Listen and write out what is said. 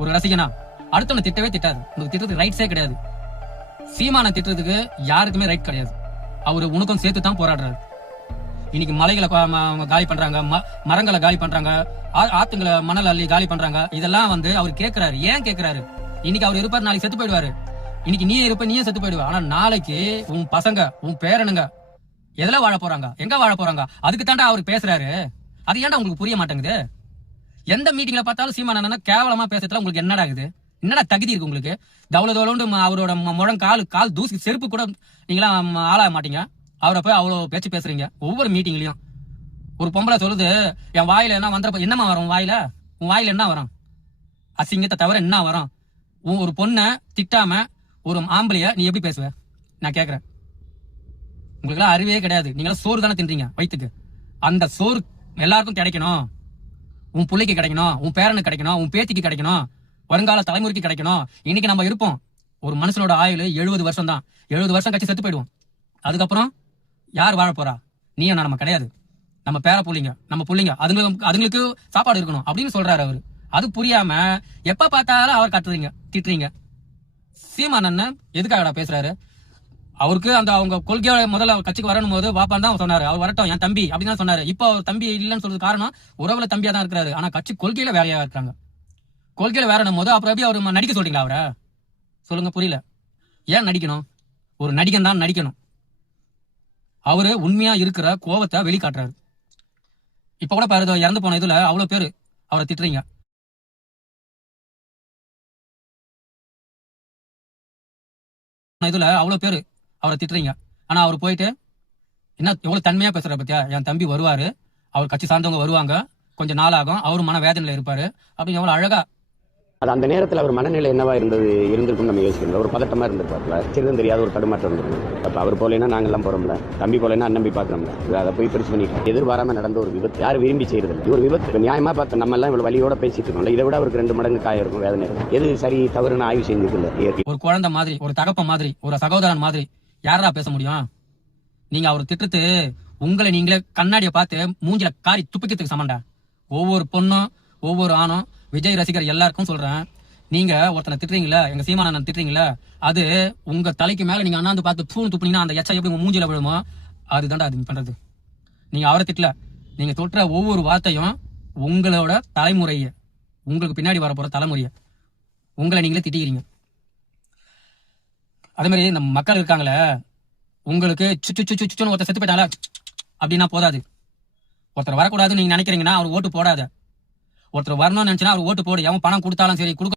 ஒரு ரசிகனா அடுத்தவனை திட்டவே திட்டாது. உங்களுக்கு திட்டத்துக்கு ரைட்ஸே கிடையாது. சீமான திட்டுறதுக்கு யாருக்குமே ரைட் கிடையாது. அவரு உனக்கும் சேர்த்து தான் போராடுறாரு. இன்னைக்கு மலைகளை காலி பண்றாங்க, மரங்களை காலி பண்றாங்க, ஆத்துங்களை மணல் அள்ளி காலி பண்றாங்க. இதெல்லாம் வந்து அவர் கேட்கிறாரு. ஏன் கேட்கிறாரு? இன்னைக்கு அவர் இருப்பார், நாளைக்கு செத்து போயிடுவாரு. இன்னைக்கு நீ இருப்ப, நீயே செத்து போயிடுவா. ஆனா நாளைக்கு உன் பசங்க, உன் பேரனுங்க எதுல வாழ போறாங்க, எங்க வாழ போறாங்க? அதுக்கு தாண்டா அவர் பேசுறாரு. அது ஏன்டா உங்களுக்கு புரிய மாட்டேங்குது? எந்த மீட்டிங்ல பார்த்தாலும் சீமானா கேவலமா பேசுறதுல உங்களுக்கு என்னடா ஆகுது? என்னடா தகுதி இருக்கு உங்களுக்கு? தவளதோடு அவரோட முழம் கால் தூசி செருப்பு கூட நீங்களாம் ஆளாக மாட்டீங்க. அவரை போய் அவ்வளவு பேச்சு பேசுறீங்க ஒவ்வொரு மீட்டிங்லயும். ஒரு பொம்பளை சொல்லுது, என் வாயில என்ன வந்தப்ப என்னமா வரும்? உன் வாயில என்ன வரும்? அசிங்கத்தை தவிர என்ன வரும்? ஒரு பொண்ணை திட்டாம ஒரு ஆம்பளைய நீ எப்படி பேசுவ? நான் கேக்குறேன். உங்களுக்கு எல்லாம் அறிவே கிடையாது. நீங்க சோறு தானே தின்றீங்க வயிற்றுக்கு. அந்த சோறு எல்லாருக்கும் கிடைக்கணும். உன் பிள்ளைக்கு கிடைக்கணும், உன் பேரனுக்கு கிடைக்கணும், உன் பேத்திக்கு கிடைக்கணும், வருங்கால தலைமுறைக்கு கிடைக்கணும். இன்னைக்கு நம்ம இருப்போம். ஒரு மனுஷனோட ஆயுள் 70 வருஷம் தான். 70 வருஷம் கழிச்சு செத்து போயிடுவோம். அதுக்கப்புறம் யார் வாழ போறா? நீயும் நம்ம கிடையாது. நம்ம பேர புள்ளிங்க, நம்ம புள்ளிங்க, அதுங்களுக்கு சாப்பாடு இருக்கணும் அப்படின்னு சொல்றாரு அவரு. அது புரியாம எப்ப பார்த்தாலும் அவர் கத்துறீங்க, திட்டுறீங்க. சீமானண்ண எதுக்காகடா பேசுறாரு? அவருக்கு அந்த அவங்க கொள்கையோட முதல்ல கட்சிக்கு வரணும் போது வாப்பான் தான் சொன்னாரு. அவர் வரட்டும் என் தம்பி அப்படின்னு தான் சொன்னாரு. இப்போ அவர் தம்பி இல்லைன்னு சொல்றது காரணம் உறவுல தம்பியா தான் இருக்கிறாரு. ஆனா கட்சி கொள்கையில வேலையா இருக்காங்க. கொள்கையில வேறணும் போது அப்புறம் எப்படி அவர் நடிக்க சொல்றீங்களா அவரை? சொல்லுங்க, புரியல. ஏன் நடிக்கணும்? ஒரு நடிகன் தான் நடிக்கணும். அவரு உண்மையா இருக்கிற கோவத்தை வெளிக்காட்டுறாரு. இப்ப கூட பாரு, இறந்து போன இதுல அவ்வளவு பேரு அவரை திட்டுறீங்க. ஆனா அவர் போயிட்டு என்ன எவ்வளவு தன்மையா பேசுற பத்தியா? என் தம்பி வருவாரு, அவர் கட்சி சார்ந்தவங்க வருவாங்க, கொஞ்சம் நாள் ஆகும், அவரு மன வேதனையில இருப்பாரு அப்படின்னு எவ்வளவு அழகா. அது அந்த நேரத்தில் அவர் மனநிலை என்னவா இருந்திருக்கும் நம்ம யோசிக்கணும். ஒரு பதட்டமா இருந்திருப்பாப்ல, சிறிதும் தெரியாத ஒரு தடுமாற்றம் இருந்திருக்கும். அப்ப அவர் போலேன்னா நாங்கெல்லாம் போறோம்ல, தம்பி போலேன்னா அண்ணம்பி பாக்குறோம்ல, அதை போய் பிரிச்சு பண்ணிட்டு எதிர்பாராம நடந்த ஒரு விபத்து. யாரும் விரும்பி செய்யறது ஒரு விபத்து. நியாயமா பார்த்து நம்ம எல்லாம் இவ்வளவு வலியோட பேசிட்டு இருக்கோம்ல, இதை விட அவருக்கு 2 மடங்கு காயம் இருக்கும், வேதனை இருக்கும். எது சரி தவறுன்னு ஆய்வு செஞ்சதில்லை. ஒரு குழந்தை மாதிரி, ஒரு தகப்ப மாதிரி, ஒரு சகோதரன் மாதிரி யாரா பேச முடியும்? நீங்க அவர் திட்டுறது உங்களை நீங்களே கண்ணாடியை பார்த்து மூஞ்சில காரி துப்பிக்கிறதுக்கு சமண்டா. ஒவ்வொரு பொண்ணும், ஒவ்வொரு ஆணும், விஜய் ரசிகர் எல்லாருக்கும் சொல்றேன், நீங்க ஒருத்தனை திட்டுறீங்களா, எங்க சீமானன் திட்டுறீங்களா, அது உங்க தலைக்கு மேல நீங்க அண்ணாந்து பார்த்து தூணு துப்புனீங்கன்னா அந்த எச்சை எப்படி உங்க மூஞ்சில விழுமோ அதுதான்டா அது பண்றது. நீங்க அவரை திட்டல, நீங்க தொற்ற ஒவ்வொரு வார்த்தையும் உங்களோட தலைமுறைய, உங்களுக்கு பின்னாடி வரப்போற தலைமுறைய உங்களை நீங்களே திட்டிக்கிறீங்க. அதே மாதிரி இந்த மக்கள் இருக்காங்களே, உங்களுக்கு சுச்சுன்னு ஒருத்தர் செத்து போயிட்டாங்களா அப்படின்னா போதாது. ஒருத்தர் வரக்கூடாதுன்னு நீங்க நினைக்கிறீங்கன்னா அவர் ஓட்டு போடாத. ஒருத்தர் வரணும்னு நினைச்சுன்னா அவர் ஓட்டு போடு. எவன் பணம் கொடுத்தாலும் சரி, கொடுக்க